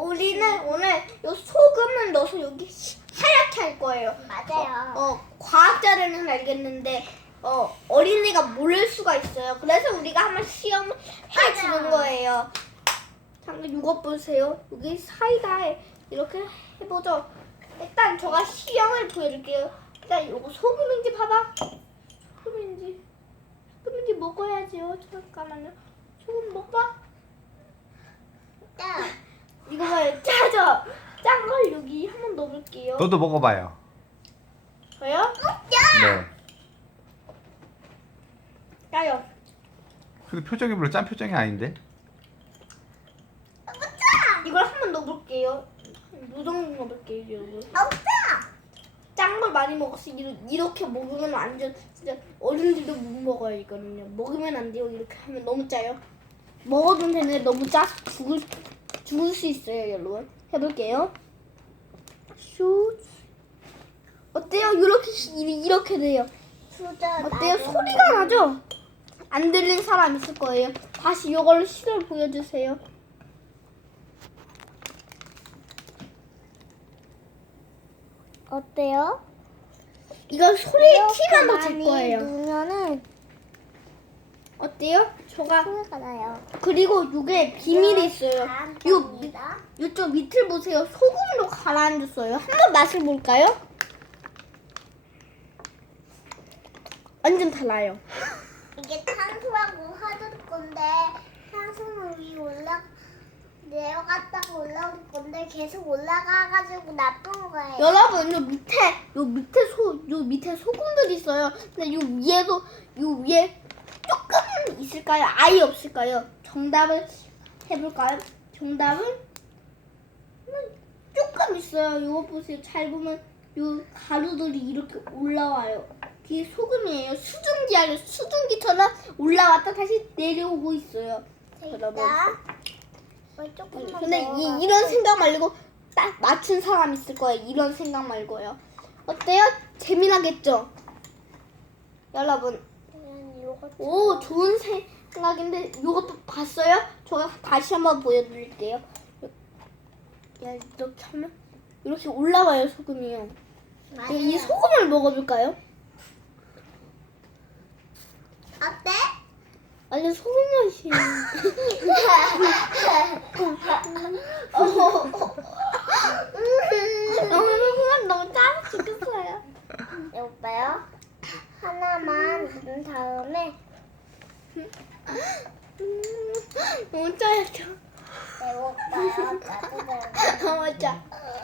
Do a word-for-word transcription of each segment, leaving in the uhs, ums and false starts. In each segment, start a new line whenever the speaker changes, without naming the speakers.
우리는 오늘 요 소금을 넣어서 여기 하얗게 할 거예요.
맞아요.
어, 어 과학자들은 알겠는데 어 어린이가 모를 수가 있어요. 그래서 우리가 한번 시험을 해주는 거예요. 잠깐 이거 보세요. 여기 사이다에 이렇게 해보죠. 일단 제가 시험을 보여줄게요. 일단 이거 소금인지 봐봐. 소금인지 소금인지 먹어야지요. 잠깐만요. 소금 먹봐.
짜.
이거 봐요. 짜죠? 짠 걸 여기 한번 넣어볼게요.
너도 먹어봐요.
저요?
네.
짜요.
근데 표정이 별로 짠 표정이 아닌데?
너무 짜.
이걸 한번 넣어볼게요. 이 정도 넣어볼게요, 여러분.
너무 짜.
짠 걸 많이 먹었어. 이렇게, 이렇게 먹으면 완전 진짜 어른들도 못 먹어요, 이거는요. 먹으면 안 돼요. 이렇게 하면 너무 짜요. 먹어도 되는데 너무 짜서 죽을, 죽을 수 있어요, 여러분. 해볼게요. 슛. 어때요? 이렇게, 이렇게 돼요.
수저.
어때요? 소리가 나죠? 안 들린 사람 있을 거예요. 다시 이걸로 시를 보여주세요.
어때요?
이거 소리에 키만 더 질 거예요.
넣으면은
어때요? 저가
소리가 나요.
그리고 이게 비밀이 있어요. 요 밑,
다
이쪽 밑을 보세요. 소금으로 가라앉았어요. 한번 맛을 볼까요? 완전 달라요.
이게 탄수하고 하들 건데 탄수는 위 올라 내려갔다가 올라올 건데 계속 올라가가지고 나쁜 거예요.
여러분 요 밑에 요 밑에 소 요 밑에 소금들이 있어요. 근데 요 위에도 요 위에 조금 있을까요? 아예 없을까요? 정답을 해볼까요? 정답은 음, 조금 있어요. 이거 보세요. 잘 보면 요 가루들이 이렇게 올라와요. 뒤에 소금이에요. 수증기 아니에요. 수증기처럼 올라왔다 다시 내려오고 있어요. 여러분.
됐다. 뭘 조금만
근데 이, 이런 생각 말고 딱 맞춘 사람 있을 거예요. 이런 생각 말고요. 어때요? 재미나겠죠? 여러분. 오, 좋은 생각인데 이것도 봤어요? 제가 다시 한번 보여드릴게요. 야, 이렇게 하면 이렇게 올라와요, 소금이요. 이 소금을 먹어볼까요?
어때?
완전 소금 맛이에요. 너무 너무 짜서 죽겠어요.
여보요? 하나만 넣은 다음에
너무 짜요.
배고파요. 따뜻해요.
너무 짜.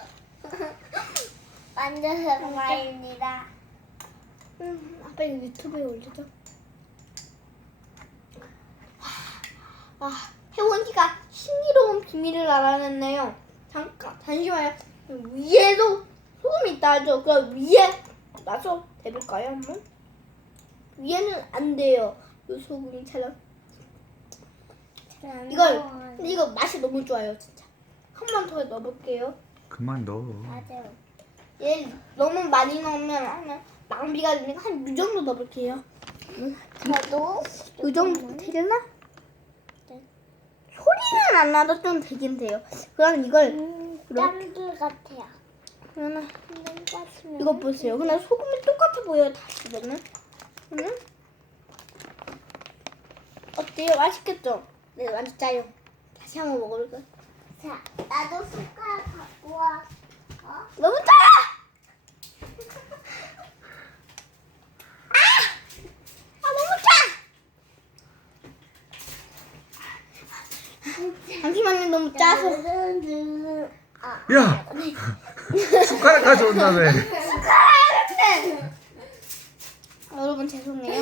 완전 정말입니다.
음, 아빠 이거 유튜브에 올리죠. 아, 혜원이가 신비로운 비밀을 알아냈네요. 잠깐, 잠시만요. 위에도 소금이 있다 하죠. 그럼 위에 놔서 대볼까요, 한번? 위에는 안 돼요. 요 소금처럼. 이걸, 근데 이거 맛이 너무 좋아요, 진짜. 한 번 더 넣어볼게요.
그만 넣어.
맞아요.
얘 너무 많이 넣으면 하면 낭비가 되니까 한 이 정도 넣어볼게요.
저도
이 정도 되려나? 소리는 안 나도 좀 되긴 돼요. 그럼 이걸
음,
이렇게.
짠들 같아요.
그러면
한번 짰으면
이거 보세요. 근데 소금이 똑같아 보여요. 다시 보면. 응? 어때요? 맛있겠죠? 네, 완전 짜요. 다시 한번 먹어볼까요?
자, 나도 숟가락 갖고 와. 어?
너무 짜요! 아! 아, 너무 짜! 잠시만요. 너무 짜서.
아,
야! 숟가락 가져온다며.
여러분 죄송해요.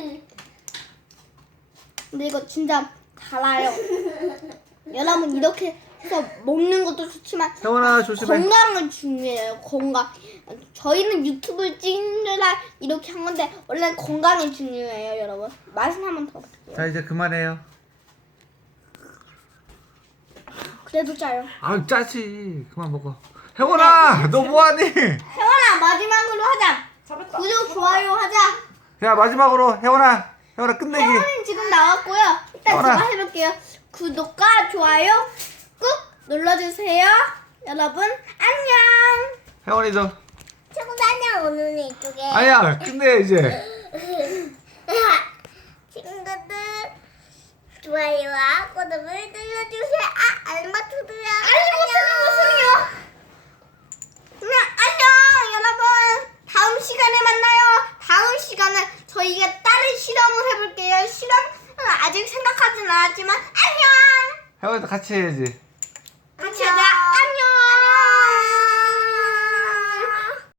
근데 이거 진짜 달아요. 여러분 이렇게 해서 먹는 것도 좋지만
혜원아 조심해.
건강은 중요해요. 건강. 저희는 유튜브를 찍느라 이렇게 한 건데 원래 건강이 중요해요, 여러분. 맛은 한번 더 볼게요.
자 이제 그만해요.
그래도 짜요.
아 짜지. 그만 먹어. 혜원아 너 뭐하니?
혜원아 마지막으로 하자. 구독 좋아요 하자.
야 마지막으로 혜원아 혜원아 끝내기.
혜원이는 지금 나왔고요. 일단
혜원아.
제가 해볼게요. 구독과 좋아요 꾹 눌러주세요. 여러분 안녕.
혜원이도.
친구들 오늘 이쪽에.
아니야, 끝내 이제.
친구들 좋아요와 구독을 눌러주세요. 아 알마트도야.
아니 무슨 무슨이요? 그냥 안녕 여러분. 다음 시간에 만나요. 다음 시간에 저희가 다른 실험을 해볼게요. 실험 아직 생각하진 않았지만 안녕.
혜원이도 같이 해야지.